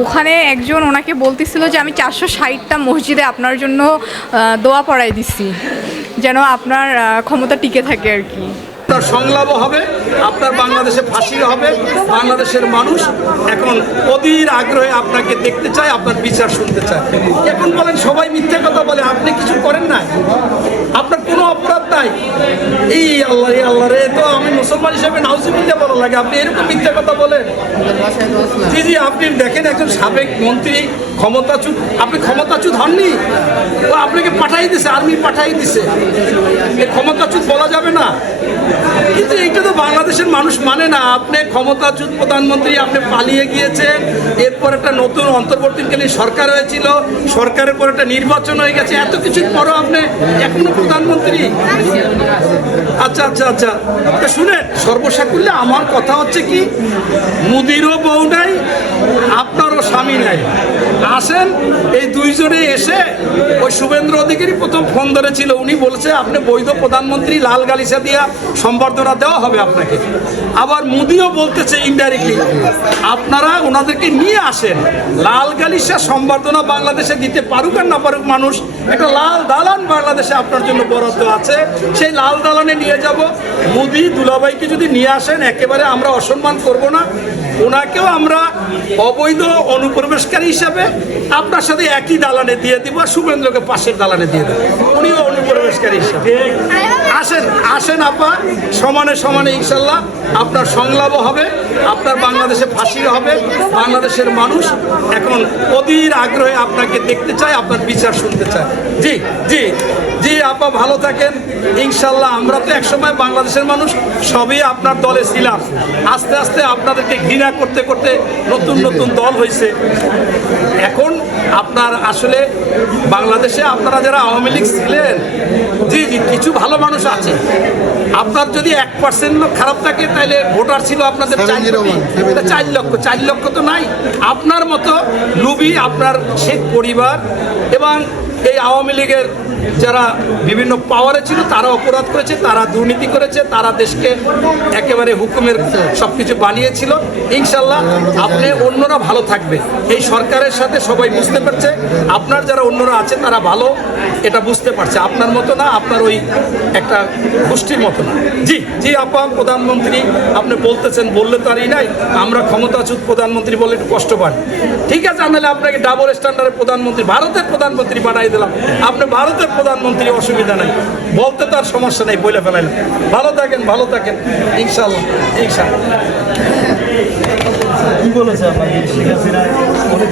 ওখানে একজন ওনাকে বলতেছিল যে আমি 460টা মসজিদে আপনার জন্য দোয়া পড়াই দিচ্ছি, যেন আপনার ক্ষমতা টিকে থাকে আর কি। তার সংলাপও হবে, আপনার বাংলাদেশে ফাঁসি হবে। বাংলাদেশের মানুষ এখন অধীর আগ্রহে আপনাকে দেখতে চায়, আপনার বিচার শুনতে চায়। এখন বলেন সবাই মিথ্যা কথা বলে, আপনি কিছু করেন না, আপনার কোনো অপরাধ নাই। এই আল্লাহ রে, তো আমি মুসলমান হিসেবে নাউজুবিল্লাহ বলা লাগে, আপনি এরকম মিথ্যা কথা বলেন। জি জি, আপনি দেখেন একজন সাবেক মন্ত্রী ক্ষমতাচ্যুত, আপনি ক্ষমতাচ্যুত হননি, ও আপনাকে পাঠাই দিছে, আর্মি পাঠাই দিছে, এই ক্ষমতাচ্যুত বলা যাবে না। কিন্তু এইটা তো বাংলাদেশের মানুষ মানে না। আপনি ক্ষমতাচ্যুত প্রধানমন্ত্রী, আপনি পালিয়ে গিয়েছেন, এরপর একটা নতুন অন্তর্বর্তীকালীন সরকার হয়েছিল, সরকারের পর একটা নির্বাচন হয়ে গেছে, এত কিছুর পরও আপনি এখনো প্রধানমন্ত্রী। আচ্ছা আচ্ছা আচ্ছা, শুনেন, সর্বসাকুল্যে আমার কথা হচ্ছে কি, মুদিরও বউ নাই, আপনারও স্বামী নাই। আসেন, এই দুইজনে এসে, ওই শুভেন্দ্র অধিকারী প্রথম ফোন ধরেছিল, উনি বলছে আপনি বৈধ প্রধানমন্ত্রী, লাল গালিচা দিয়া সম্বর্ধনা দেওয়া হবে আপনাকে। আবার মোদিও বলতেছে ইনডাইরেক্টলি, আপনারা ওনাদেরকে নিয়ে আসেন, লাল গালিচা সম্বর্ধনা বাংলাদেশে দিতে পারুক আর না পারুক মানুষ, একটা লাল দালান বাংলাদেশে আপনার জন্য বরাদ্দ আছে, সেই লাল দালানে নিয়ে যাব। মোদি দুলাভাইকে যদি নিয়ে আসেন, একেবারে আমরা অসম্মান করব না, ওনাকেও আমরা অবৈধ অনুপ্রবেশকারী হিসাবে আপনার সাথে একই দালানে দিয়ে দিব, আর শুভেন্দ্রকে পাশের দালানে দিয়ে দেবো, উনিও অনুপ্রবেশকারী হিসাবে। আসেন আসেন আপা, সমানে সমানে ইনশাল্লাহ আপনার সংলাপও হবে, আপনার বাংলাদেশে ফাঁসি হবে। বাংলাদেশের মানুষ এখন অধীর আগ্রহে আপনাকে দেখতে চায়, আপনার বিচার শুনতে চায়। জি জি জি আপা, ভালো থাকেন ইনশাল্লাহ। আমরা তো একসময় বাংলাদেশের মানুষ সবই আপনার দলে ছিলাম, আস্তে আস্তে আপনাদেরকে ঘৃণা করতে করতে নতুন নতুন দল হয়েছে। এখন আপনার আসলে বাংলাদেশে আপনারা যারা আওয়ামী লীগ ছিলেন, জি জি, কিছু ভালো মানুষ আছে। আপনার যদি 1% লোক খারাপ থাকে, তাহলে ভোটার ছিল আপনাদের 4 লক্ষ তো নাই। আপনার মতো লুবি, আপনার শেখ পরিবার এবং এই আওয়ামী লীগের যারা বিভিন্ন পাওয়ারে ছিল, তারা অপরাধ করেছে, তারা দুর্নীতি করেছে, তারা দেশকে একেবারে হুকুমের সব কিছু বানিয়েছিল। ইনশাল্লাহ আপনি অন্যরা ভালো থাকবে, এই সরকারের সাথে সবাই বুঝতে পারছে, আপনার যারা অন্যরা আছে তারা ভালো, এটা বুঝতে পারছে। আপনার মতো না, আপনার ওই একটা গোষ্ঠীর মতো না। জি জি আপা, প্রধানমন্ত্রী আপনি বলতেছেন, বললে তো আরই নাই, আমরা ক্ষমতাচ্যুত প্রধানমন্ত্রী বলে একটু কষ্ট পান, ঠিক আছে, নাহলে আপনাকে ডাবল স্ট্যান্ডার্ডের প্রধানমন্ত্রী, ভারতের প্রধানমন্ত্রী বানাই দিলাম, আপনি ভারতের প্রধানমন্ত্রী, অসুবিধা নাই, বলতে তো আর সমস্যা নেই, বলে ফেলাইলাম। ভালো থাকেন ইনশাল্লাহ ইনশাল্লাহ। কি বলেছে আপনাকে শেখ হাসিনা? অনেক